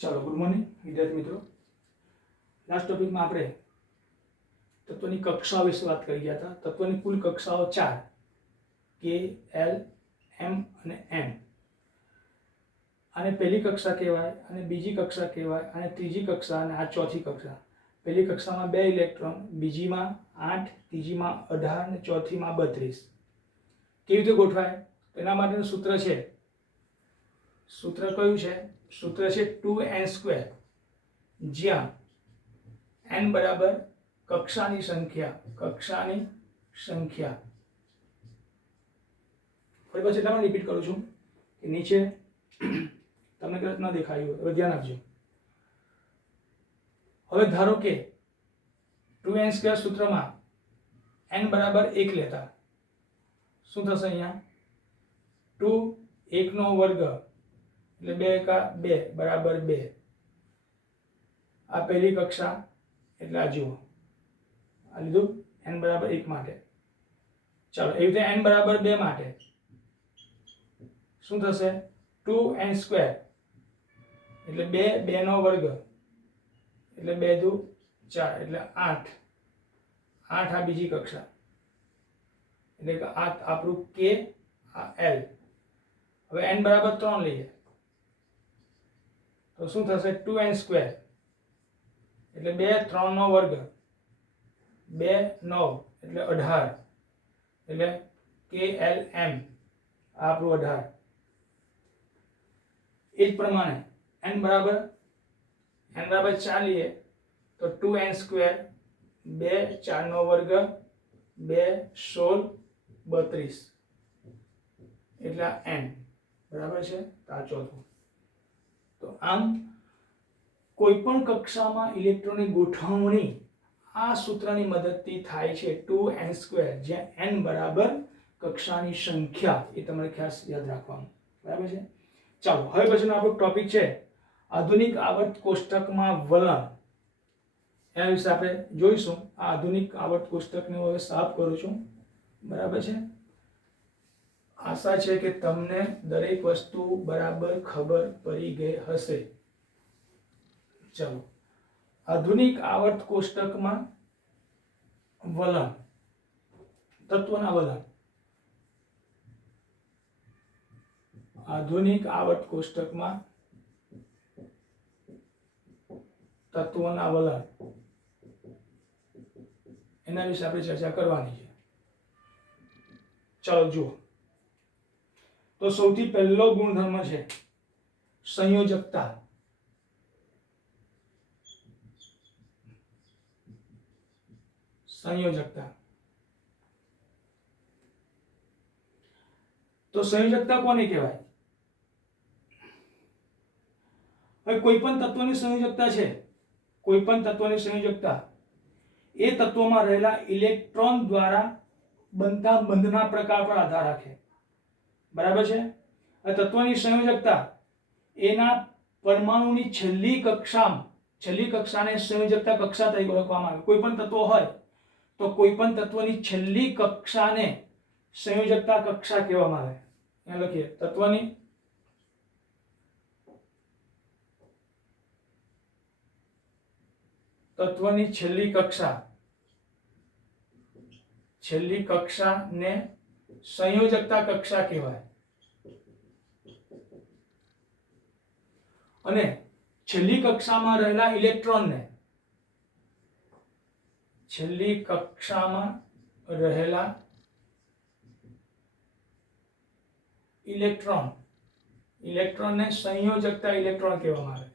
ચાલો good morning વિદ્યાર્થી મિત્રો. લાસ્ટ ટોપિકમાં આપણે તત્વની કક્ષાઓ વિશે વાત કરી ગયા હતા. તત્વની કુલ કક્ષાઓ 4 કે એલ એમ અને એન. આને પહેલી કક્ષા કહેવાય અને બીજી કક્ષા કહેવાય અને ત્રીજી કક્ષા અને આ ચોથી કક્ષા. પહેલી કક્ષામાં 2 ઇલેક્ટ્રોન, બીજીમાં 8, ત્રીજીમાં 18 અને ચોથીમાં 32. કેવી રીતે ગોઠવાય? એના માટેનું સૂત્ર છે. સૂત્ર કયું છે? સૂત્ર છે 2n², જ્યાં n બરાબર કક્ષાની સંખ્યા. ફરી પાછું એટલા માટે રિપીટ કરું છું કે નીચે તમને કદાચ ન દેખાયું હોય, હવે ધ્યાન આપજો. હવે ધારો કે 2n² સૂત્રમાં n બરાબર 1 લેતા શું થશે? અહીંયા 2 1 નો વર્ગ એટલે 2 એકા 2 બરાબર 2. આ પહેલી કક્ષા એટલે આ જુઓ, આ લીધું n બરાબર 1 માટે. ચાલો એવી રીતે n બરાબર 2 માટે શું થશે? 2n² એટલે 2 નો વર્ગ એટલે 2 દુ 4 એટલે 8. આ બીજી કક્ષા એટલે કે આ આપણું k, આ l. હવે n બરાબર 3 લઈએ તો શું થશે? 2n² એટલે 2 3 નો વર્ગ 2 9 એટલે 18 એટલે KLM આપણું 18. એ જ પ્રમાણે n બરાબર 4 લઈએ તો 2n² 2 4 નો વર્ગ 2 16 32 એટલે n બરાબર છે. તો આ ચોથું. તો આમ કોઈ પણ કક્ષામાં ઇલેક્ટ્રોનની ગોઠવણી આ સૂત્રની મદદથી થાય છે 2n², જ્યાં n બરાબર કક્ષાની સંખ્યા. એ તમારે ખાસ યાદ રાખવાનું. બરાબર છે. ચાલો હવે પછીનો આપણો ટોપિક છે આધુનિક આવર્ત કોષ્ટકમાં વલણ. એના વિશે આપણે જોઈશું. આ આધુનિક આવર્ત કોષ્ટકને હું હવે સાફ કરું છું. બરાબર છે. આશા છે કે તમને દરેક વસ્તુ બરાબર ખબર પડી ગઈ હશે. ચાલો આધુનિક આવર્ત કોષ્ટકમાં વલણ, તત્વના વલણ. આધુનિક આવર્ત કોષ્ટકમાં તત્વના વલણ, એના વિશે આપણે ચર્ચા કરવાની છે. ચાલો જુઓ. તો સૌથી પહેલો ગુણધર્મ છે સંયોજકતા. તો સંયોજકતા કોને કહેવાય? હવે કોઈ પણ તત્વની સંયોજકતા છે, કોઈ પણ તત્વની સંયોજકતા એ તત્વમાં રહેલા ઇલેક્ટ્રોન દ્વારા બનતા બંધના પ્રકાર પર આધાર રાખે. બરાબર છે. આ તત્વની સંયોજકતા એના પરમાણુની છેલ્લી કક્ષાને સંયોજકતા કક્ષા તરીકે ઓળખવામાં આવે. કોઈ પણ તત્વ હોય તો કોઈ પણ તત્વની છેલ્લી કક્ષાને સંયોજકતા કક્ષા કહેવામાં આવે. અહીંયા લખીએ તત્વની છેલ્લી કક્ષાને સંયોજકતા કક્ષા કહેવાય. અને છેલ્લી કક્ષામાં રહેલા ઇલેક્ટ્રોનને ઇલેક્ટ્રોનને સંયોજકતા ઇલેક્ટ્રોન કહેવામાં આવે.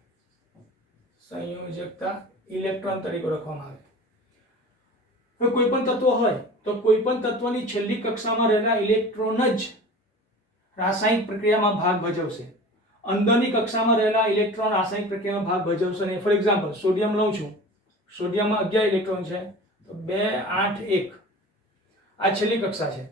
સંયોજકતા ઇલેક્ટ્રોન તરીકે ઓળખવામાં આવે. હવે કોઈ પણ તત્વ હોય તો કોઈ પણ તત્વની છેલ્લી કક્ષામાં રહેલા ઇલેક્ટ્રોન જ રાસાયણિક પ્રક્રિયામાં ભાગ ભજવશે. અંદરની કક્ષામાં રહેલા ઇલેક્ટ્રોન રાસાયણિક પ્રક્રિયામાં ભાગ ભજવશે નહીં. ફોર એક્ઝામ્પલ સોડિયમ લઉં છું. સોડિયમમાં 11 ઇલેક્ટ્રોન છે તો 2 8 1 આ છેલ્લી કક્ષા છે.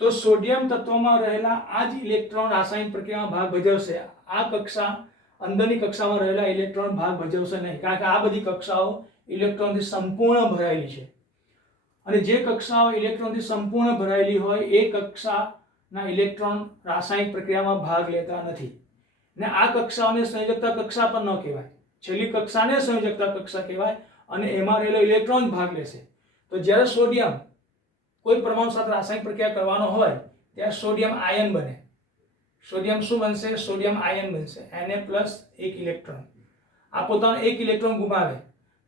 તો સોડિયમ તત્વમાં રહેલા આ જ ઇલેક્ટ્રોન રાસાયણિક પ્રક્રિયામાં ભાગ ભજવશે. આ કક્ષા અંદરની કક્ષામાં રહેલા ઇલેક્ટ્રોન ભાગ ભજવશે નહીં, કારણ કે આ બધી કક્ષાઓ ઇલેક્ટ્રોનથી સંપૂર્ણ ભરાયેલી છે. અને જે કક્ષાઓ ઇલેક્ટ્રોનથી સંપૂર્ણ ભરાયેલી હોય એ કક્ષાના ઇલેક્ટ્રોન રાસાયણિક પ્રક્રિયામાં ભાગ લેતા નથી. ને આ કક્ષાઓને સંયોજકતા કક્ષા પણ ન કહેવાય, છેલ્લી કક્ષાને સંયોજકતા કક્ષા કહેવાય અને એમાં રહેલો ઇલેક્ટ્રોન ભાગ લેશે. તો જ્યારે સોડિયમ કોઈ પરમાણુ સાથે રાસાયણિક પ્રક્રિયા કરવાનો હોય ત્યારે સોડિયમ આયન બને. સોડિયમ શું બનશે? સોડિયમ આયન બનશે. Na+ એક ઇલેક્ટ્રોન, આ પોતાનો એક ઇલેક્ટ્રોન ગુમાવે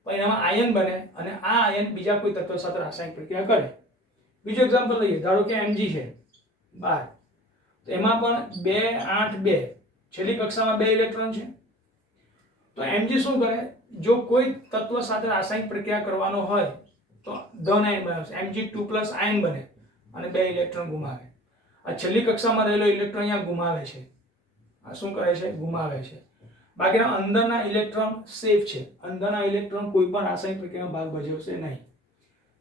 પણ એમાં આયન બને અને આ આયન બીજા કોઈ તત્વ સાથે રાસાયણિક પ્રક્રિયા કરે. બીજું એક્ઝામ્પલ લઈએ, ધારો કે Mg છે 12, તો એમાં પણ 2 8 2 છેલ્લી કક્ષામાં 2 ઇલેક્ટ્રોન છે. તો Mg શું કરે? જો કોઈ તત્વ સાથે રાસાયણિક પ્રક્રિયા કરવાનો હોય તો ધન આયન બનાવશે, Mg2+ આયન બને અને 2 ઇલેક્ટ્રોન ગુમાવે. આ છેલ્લી કક્ષામાં રહેલો ઇલેક્ટ્રોન અહીંયા ગુમાવે છે. આ શું કરે છે? ગુમાવે છે. બાકીના અંદરના ઇલેક્ટ્રોન સેફ છે. અંદરના ઇલેક્ટ્રોન કોઈ પણ રાસાયણિક પ્રક્રિયામાં ભાગ ભજવશે નહીં.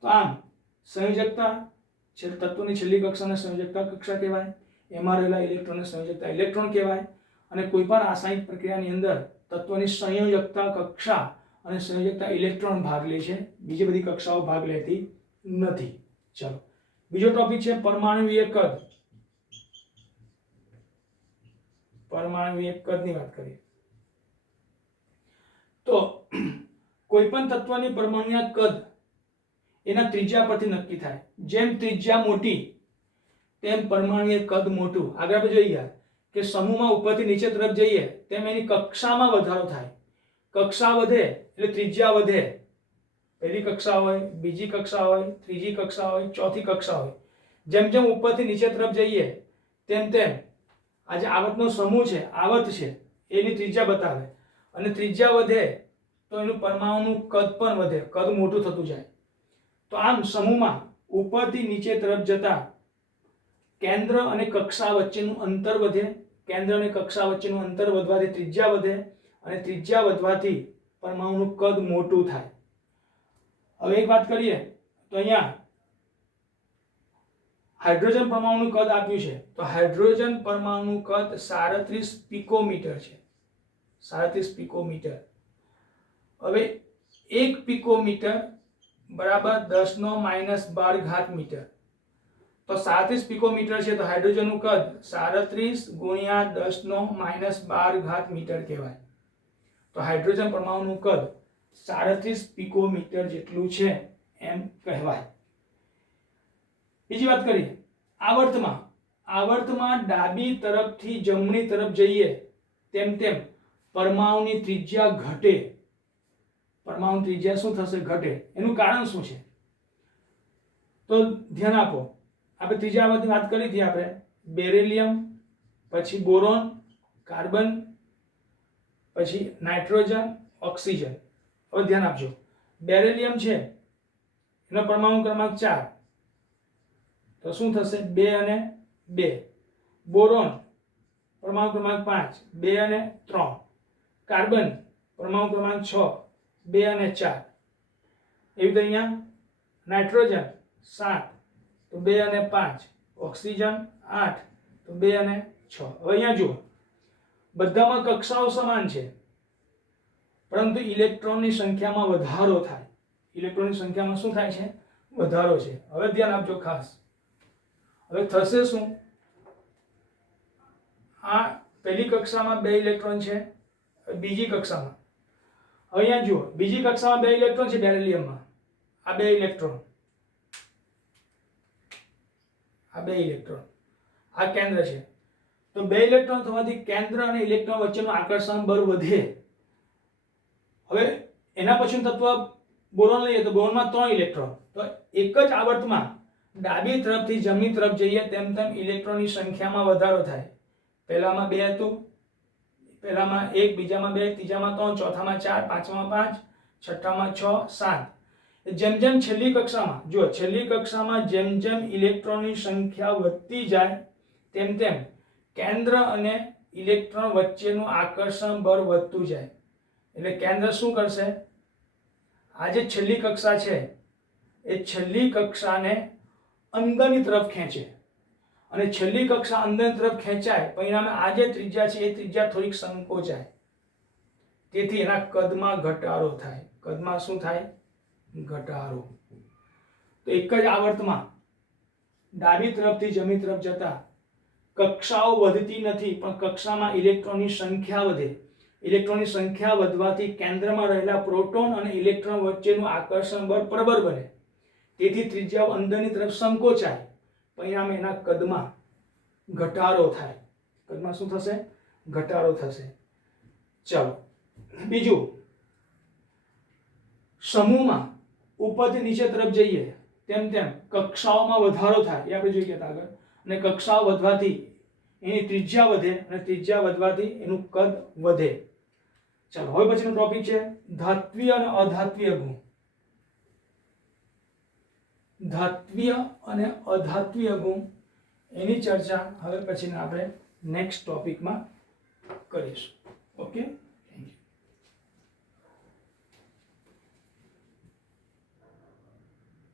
તો આમ સંયોજકતા તત્વની છેલ્લી કક્ષાને સંયોજકતા કક્ષા કહેવાય, એમાં રહેલા ઇલેક્ટ્રોનને સંયોજકતા ઇલેક્ટ્રોન કહેવાય અને કોઈ પણ રાસાયણિક પ્રક્રિયાની અંદર તત્વની સંયોજકતા કક્ષા અને સંયોજકતા ઇલેક્ટ્રોન ભાગ લે છે, બીજી બધી કક્ષાઓ ભાગ લેતી નથી. ચલો, બીજો ટોપિક છે પરમાણુવીય કદ. પરમાણુવીય કદની વાત કરીએ તો કોઈ પણ તત્વની પરમાણુના કદ એના ત્રિજ્યા પરથી નક્કી થાય. જેમ ત્રિજ્યા મોટી તેમ પરમાણુય કદ મોટું. આગળ આપણે જોઈએ કે સમૂહમાં ઉપરથી નીચે તરફ જઈએ તેમ એની કક્ષામાં વધારો થાય. કક્ષા વધે એટલે ત્રિજ્યા વધે. પહેલી કક્ષા હોય, બીજી કક્ષા હોય, ત્રીજી કક્ષા હોય, ચોથી કક્ષા હોય. જેમ જેમ ઉપરથી નીચે તરફ જઈએ તેમ તેમ આ જે આવર્તનો સમૂહ છે, આવર્ત છે, એની ત્રિજ્યા બતાવે અને ત્રિજ્યા વધે તો એનું પરમાણુનું કદ પણ વધે, કદ મોટું થતું જાય. તો આમ સમૂહમાં ઉપરથી નીચે તરફ જતા કેન્દ્ર અને કક્ષા વચ્ચેનું અંતર વધે. કેન્દ્ર અને કક્ષા વચ્ચેનું અંતર વધવાથી ત્રિજ્યા વધે અને ત્રિજ્યા વધવાથી પરમાણુનું કદ મોટું થાય. હવે એક વાત કરીએ તો અહીંયા હાઇડ્રોજન પરમાણુનું કદ આપ્યું છે. તો હાઇડ્રોજન પરમાણુનું કદ 37 પિકોમીટર છે. 37 પિકોમીટર. હવે 1 પિકોમીટર બરાબર 10⁻12 મીટર. તો 37 પિકોમીટર છે તો હાઇડ્રોજનનું કદ 37 × 10⁻12 મીટર કહેવાય. તો હાઇડ્રોજન પરમાણુનું કદ 37 પિકોમીટર જેટલું છે એમ કહેવાય. બીજી વાત કરીએ આવર્તમાં. આવર્તમાં ડાબી તરફથી જમણી તરફ જઈએ તેમ તેમ પરમાણુની ત્રિજ્યા ઘટે. પરમાણુ ત્રિજ્યા શું થશે? ઘટે. એનું કારણ શું છે? તો ધ્યાન આપો, આપણે ત્રીજા આવર્તની વાત કરી હતી આપણે, બેરિલિયમ, પછી બોરોન, કાર્બન, પછી નાઇટ્રોજન, ઓક્સિજન. હવે ધ્યાન આપજો, બેરિલિયમ છે એનો પરમાણુ ક્રમાંક 4, તો શું થશે? 2 અને 2. બોરોન પરમાણુ ક્રમાંક 5, 2 અને 3. કાર્બન પરમાણુ ક્રમાંક 6, 2 અને 4. એવી રીતે અહીંયા નાઇટ્રોજન 7, તો 2 અને 5. ઓક્સિજન 8, તો 2 અને 6. હવે અહીંયા જુઓ, બધામાં કક્ષાઓ સમાન છે પરંતુ ઇલેક્ટ્રોનની સંખ્યામાં વધારો થાય. ઇલેક્ટ્રોનની સંખ્યામાં શું થાય છે? વધારો છે. હવે ધ્યાન આપજો ખાસ. હવે થશે શું? આ પહેલી કક્ષામાં 2 ઇલેક્ટ્રોન છે, બીજી કક્ષામાં હવે અહીંયા જુઓ, બીજી કક્ષામાં 2 ઇલેક્ટ્રોન છે બેરિલિયમમાં. આ 2 ઇલેક્ટ્રોન, આ 2 ઇલેક્ટ્રોન, આ કેન્દ્ર છે. તો 2 ઇલેક્ટ્રોન થવાથી કેન્દ્ર અને ઇલેક્ટ્રોન વચ્ચેનું આકર્ષણ બળ વધે. હવે એના પછીનું તત્વ બોરોન લઈએ તો બોરોનમાં 3 ઇલેક્ટ્રોન. તો એક જ આવર્તમાં ડાબી તરફથી જમણી તરફ જઈએ તેમ તેમ ઇલેક્ટ્રોનની સંખ્યામાં વધારો થાય. પહેલામાં 2 હતું, પહેલામાં 1, બીજામાં 2, ત્રીજામાં 3, ચોથામાં 4, પાંચમામાં 5, છઠ્ઠામાં 6, 7. જેમ જેમ છેલ્લી કક્ષામાં, જો છેલ્લી કક્ષામાં જેમ જેમ ઇલેક્ટ્રોનની સંખ્યા વધતી જાય તેમ તેમ કેન્દ્ર અને ઇલેક્ટ્રોન વચ્ચેનું આકર્ષણ બળ વધતું જાય. એટલે કેન્દ્ર શું કરશે? આ જે છેલ્લી કક્ષા છે એ છેલ્લી કક્ષાને અંદરની તરફ ખેંચે અને છેલ્લી કક્ષા અંદરની તરફ ખેંચાય પરિણામે આ જે ત્રિજ્યા છે એ ત્રિજ્યા થોડીક સંકોચાય. તેથી એના કદમાં ઘટાડો થાય. કદમાં શું થાય? ઘટાડો. તો એક જ આવર્તમાં ડાબી તરફથી જમણી તરફ જતા કક્ષાઓ વધતી નથી પણ કક્ષામાં ઇલેક્ટ્રોનની સંખ્યા વધે. ઇલેક્ટ્રોનની સંખ્યા વધવાથી કેન્દ્રમાં રહેલા પ્રોટોન અને ઇલેક્ટ્રોન વચ્ચેનું આકર્ષણ બળ પ્રબળ બને. તેથી ત્રિજ્યાઓ અંદરની તરફ સંકોચાય. પરિણામે એના કદમાં ઘટાડો થાય. કદમાં શું થશે? ઘટાડો થશે. ચાલો બીજું, સમૂહમાં ઉપરથી નીચે તરફ જઈએ તેમ તેમ કક્ષાઓમાં વધારો થાય. એ આપણે જોઈએ આગળ. અને કક્ષાઓ વધવાથી એની ત્રિજ્યા વધે અને ત્રિજ્યા વધવાથી એનું કદ વધે. ચાલો હવે પછીનો ટોપિક છે ધાત્વિય અને અધાત્વિય ગુણ. ધાત્વિય અને અધાત્વિય ગુણ એની ચર્ચા હવે પછીના આપણે નેક્સ્ટ ટોપિકમાં કરીશું. ઓકે.